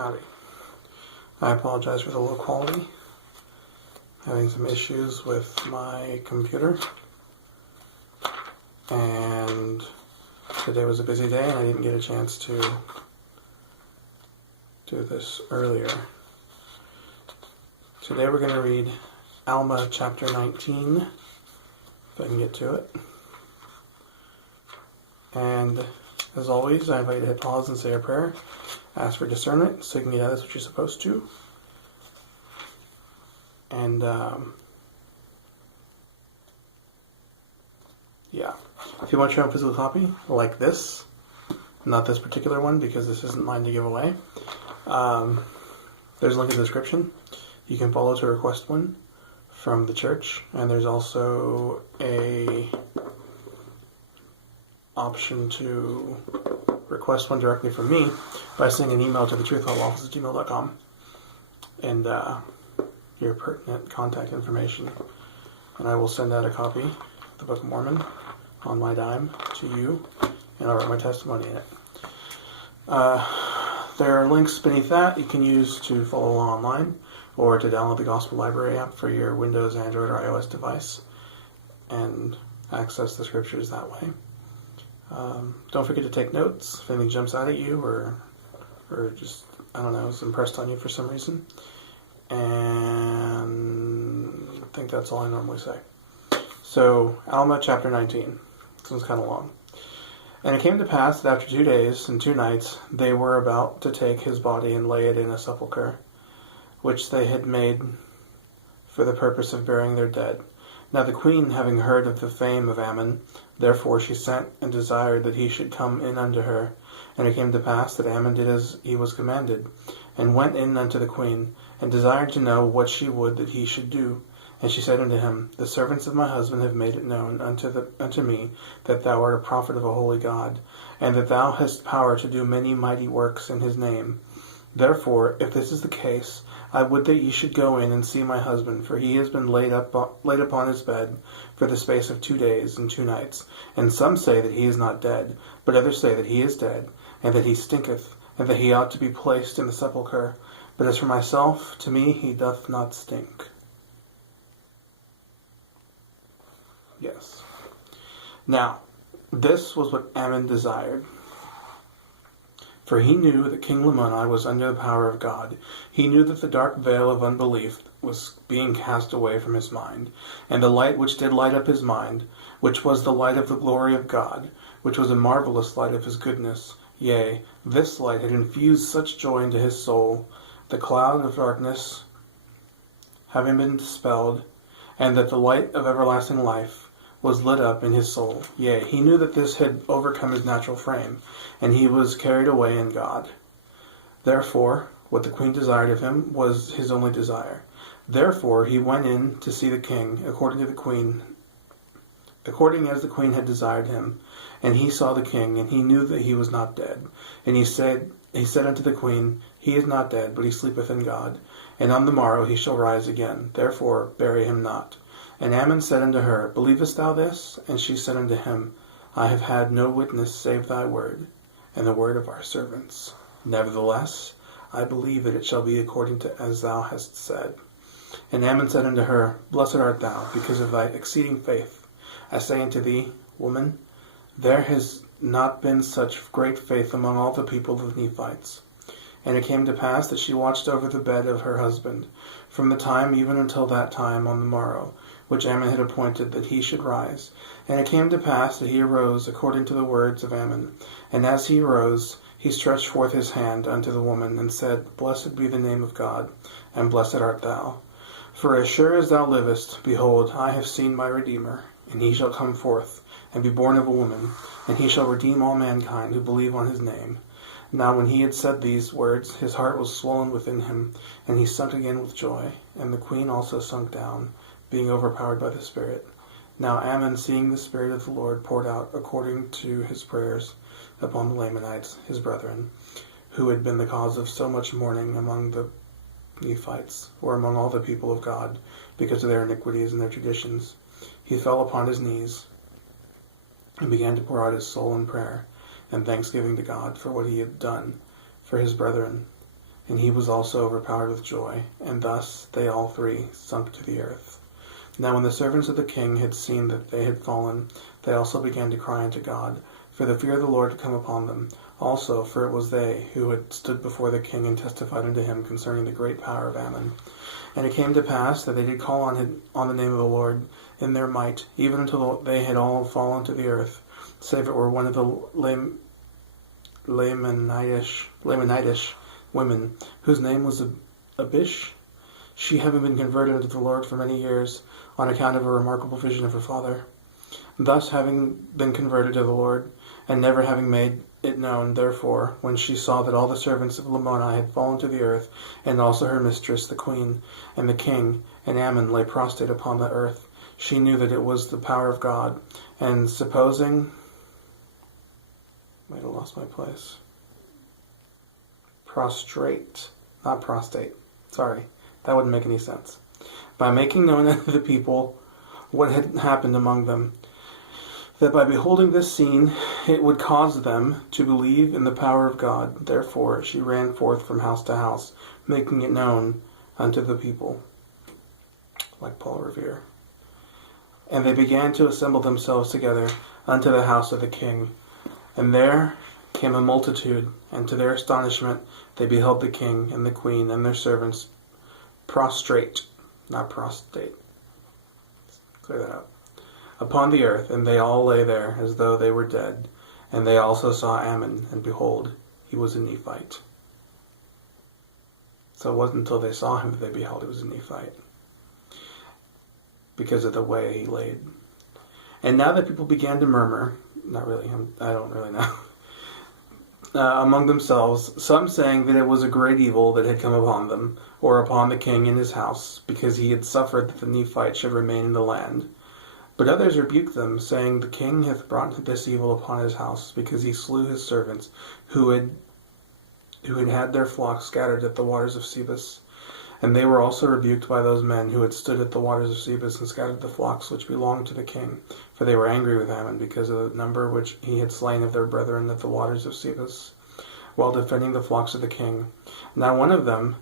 Howdy. I apologize for the low quality. Having some issues with my computer. And today was a busy day and I didn't get a chance to do this earlier. Today we're going to read Alma chapter 19, if I can get to it. And as always, I invite you to hit pause and say a prayer. Ask for discernment so you can get out of what you're supposed to. And, yeah. If you want your own physical copy, like this, not this particular one because this isn't mine to give away, there's a link in the description. You can follow to request one from the church, and there's also a option to request one directly from me by sending an email to thetruthaboutwaffles@gmail.com and your pertinent contact information, and I will send out a copy of the Book of Mormon on my dime to you, and I'll write my testimony in it. There are links beneath that you can use to follow along online or to download the Gospel Library app for your Windows, Android, or iOS device and access the scriptures that way. Don't forget to take notes if anything jumps out at you or just, I don't know, is impressed on you for some reason. And I think that's all I normally say. So, Alma chapter 19. This one's kind of long. And it came to pass that after 2 days and 2 nights they were about to take his body and lay it in a sepulchre, which they had made for the purpose of burying their dead. Now the queen, having heard of the fame of Ammon, therefore she sent and desired that he should come in unto her. And it came to pass that Ammon did as he was commanded, and went in unto the queen, and desired to know what she would that he should do. And she said unto him, The servants of my husband have made it known unto me that thou art a prophet of a holy God, and that thou hast power to do many mighty works in his name. Therefore, if this is the case, I would that ye should go in and see my husband, for he has been laid upon his bed for the space of 2 days and 2 nights. And some say that he is not dead, but others say that he is dead, and that he stinketh, and that he ought to be placed in the sepulchre. But as for myself, to me he doth not stink. Yes. Now, this was what Ammon desired. For he knew that King Lamoni was under the power of God. He knew that the dark veil of unbelief was being cast away from his mind, and the light which did light up his mind, which was the light of the glory of God, which was a marvelous light of his goodness. Yea, this light had infused such joy into his soul, the cloud of darkness having been dispelled, and that the light of everlasting life was lit up in his soul. Yea, he knew that this had overcome his natural frame, and he was carried away in God. Therefore, what the queen desired of him was his only desire. Therefore he went in to see the king, according as the queen had desired him. And he saw the king, and he knew that he was not dead. And he said unto the queen, He is not dead, but he sleepeth in God. And on the morrow he shall rise again. Therefore bury him not. And Ammon said unto her, Believest thou this? And she said unto him, I have had no witness save thy word, and the word of our servants. Nevertheless, I believe that it shall be according to as thou hast said. And Ammon said unto her, Blessed art thou, because of thy exceeding faith. I say unto thee, woman, there has not been such great faith among all the people of the Nephites. And it came to pass that she watched over the bed of her husband, from the time even until that time on the morrow, which Ammon had appointed that he should rise. And it came to pass that he arose according to the words of Ammon. And as he arose, he stretched forth his hand unto the woman, and said, Blessed be the name of God, and blessed art thou. For as sure as thou livest, behold, I have seen my Redeemer, and he shall come forth, and be born of a woman, and he shall redeem all mankind who believe on his name. Now when he had said these words, his heart was swollen within him, and he sunk again with joy. And the queen also sunk down, being overpowered by the Spirit. Now Ammon, seeing the Spirit of the Lord poured out according to his prayers upon the Lamanites, his brethren, who had been the cause of so much mourning among the Nephites, or among all the people of God, because of their iniquities and their traditions, he fell upon his knees and began to pour out his soul in prayer and thanksgiving to God for what he had done for his brethren. and he was also overpowered with joy, and thus they all three sunk to the earth. Now when the servants of the king had seen that they had fallen, they also began to cry unto God, for the fear of the Lord had come upon them. Also, for it was they who had stood before the king and testified unto him concerning the great power of Ammon. And it came to pass that they did call on the name of the Lord in their might, even until they had all fallen to the earth, save it were one of the Lamanitish women, whose name was Abish, she having been converted unto the Lord for many years, on account of a remarkable vision of her father. Thus having been converted to the Lord, and never having made it known, therefore, when she saw that all the servants of Lamoni had fallen to the earth, and also her mistress, the queen, and the king, and Ammon lay prostrate upon the earth, she knew that it was the power of God, and supposing... Might have lost my place. Prostrate, not prostate. Sorry, that wouldn't make any sense. By making known unto the people what had happened among them, that by beholding this scene it would cause them to believe in the power of God. Therefore she ran forth from house to house, making it known unto the people. Like Paul Revere. And they began to assemble themselves together unto the house of the king. And there came a multitude, and to their astonishment they beheld the king and the queen and their servants prostrate, not prostate. Clear that up. Upon the earth, and they all lay there as though they were dead. And they also saw Ammon, and behold, he was a Nephite. So it wasn't until they saw him that they beheld he was a Nephite, because of the way he laid. And now that people began to murmur, not really, I don't really know, among themselves, some saying that it was a great evil that had come upon them, or upon the king and his house, because he had suffered that the Nephite should remain in the land. But others rebuked them, saying, the king hath brought this evil upon his house, because he slew his servants, who had had their flocks scattered at the waters of Sebus. And they were also rebuked by those men who had stood at the waters of Sebus and scattered the flocks which belonged to the king. For they were angry with Ammon because of the number which he had slain of their brethren at the waters of Sebus, while defending the flocks of the king. Now one of them,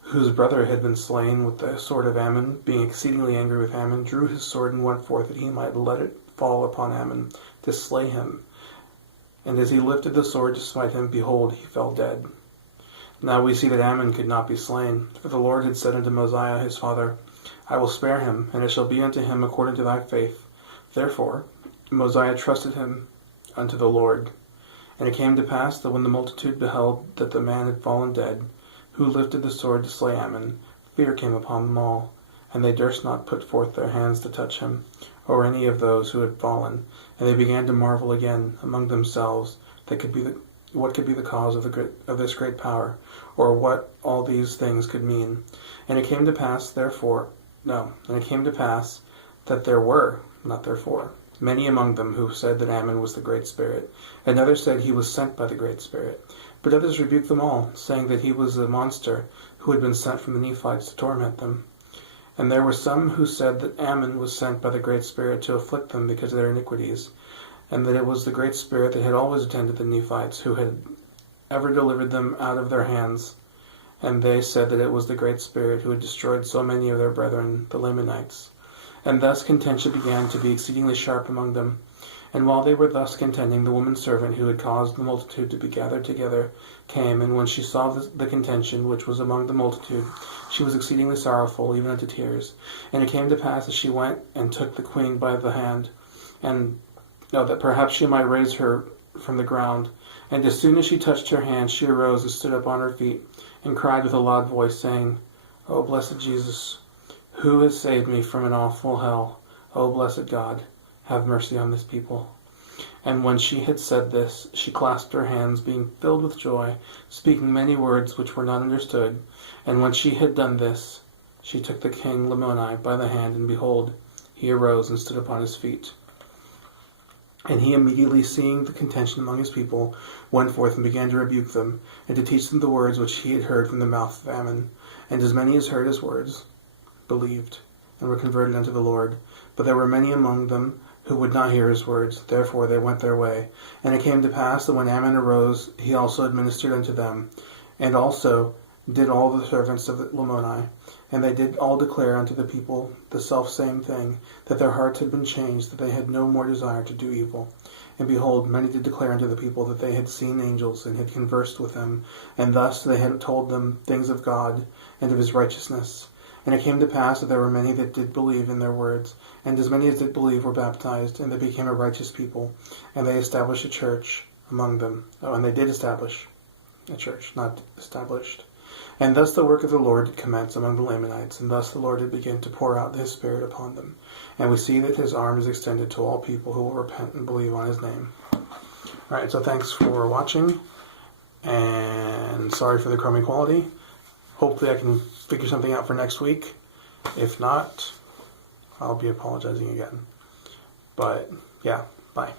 whose brother had been slain with the sword of Ammon, being exceedingly angry with Ammon, drew his sword and went forth that he might let it fall upon Ammon, to slay him. And as he lifted the sword to smite him, behold, he fell dead. Now we see that Ammon could not be slain, for the Lord had said unto Mosiah his father, I will spare him, and it shall be unto him according to thy faith. Therefore Mosiah trusted him unto the Lord. And it came to pass that when the multitude beheld that the man had fallen dead, who lifted the sword to slay Ammon, fear came upon them all, and they durst not put forth their hands to touch him, or any of those who had fallen. And they began to marvel again among themselves what could be the cause of this great power, or what all these things could mean. And it came to pass, that there were, not therefore, many among them who said that Ammon was the Great Spirit, and others said he was sent by the Great Spirit. But others rebuked them all, saying that he was a monster who had been sent from the Nephites to torment them. And there were some who said that Ammon was sent by the Great Spirit to afflict them because of their iniquities, and that it was the Great Spirit that had always attended the Nephites, who had ever delivered them out of their hands. And they said that it was the Great Spirit who had destroyed so many of their brethren, the Lamanites. And thus contention began to be exceedingly sharp among them. And while they were thus contending, the woman servant who had caused the multitude to be gathered together came, and when she saw the contention which was among the multitude, she was exceedingly sorrowful, even unto tears. And it came to pass as she went and took the queen by the hand, and that perhaps she might raise her from the ground. And as soon as she touched her hand, she arose and stood up on her feet, and cried with a loud voice, saying, O blessed Jesus, who has saved me from an awful hell? O blessed God, have mercy on this people. And when she had said this, she clasped her hands, being filled with joy, speaking many words which were not understood. And when she had done this, she took the king Lamoni by the hand, and behold, he arose and stood upon his feet. And he immediately, seeing the contention among his people, went forth and began to rebuke them, and to teach them the words which he had heard from the mouth of Ammon. And as many as heard his words believed, and were converted unto the Lord. But there were many among them who would not hear his words, therefore they went their way. And it came to pass that when Ammon arose, he also administered unto them. And also did all the servants of Lamoni. And they did all declare unto the people the selfsame thing, that their hearts had been changed, that they had no more desire to do evil. And behold, many did declare unto the people that they had seen angels, and had conversed with them, and thus they had told them things of God, and of his righteousness. And it came to pass that there were many that did believe in their words, and as many as did believe were baptized, and they became a righteous people, and they established a church among them. Oh, and they did establish a church, not established. And thus the work of the Lord did commence among the Lamanites, and thus the Lord did begin to pour out his Spirit upon them. And we see that his arm is extended to all people who will repent and believe on his name. Alright, so thanks for watching, and sorry for the crummy quality. Hopefully I can figure something out for next week. If not, I'll be apologizing again. But, yeah, bye.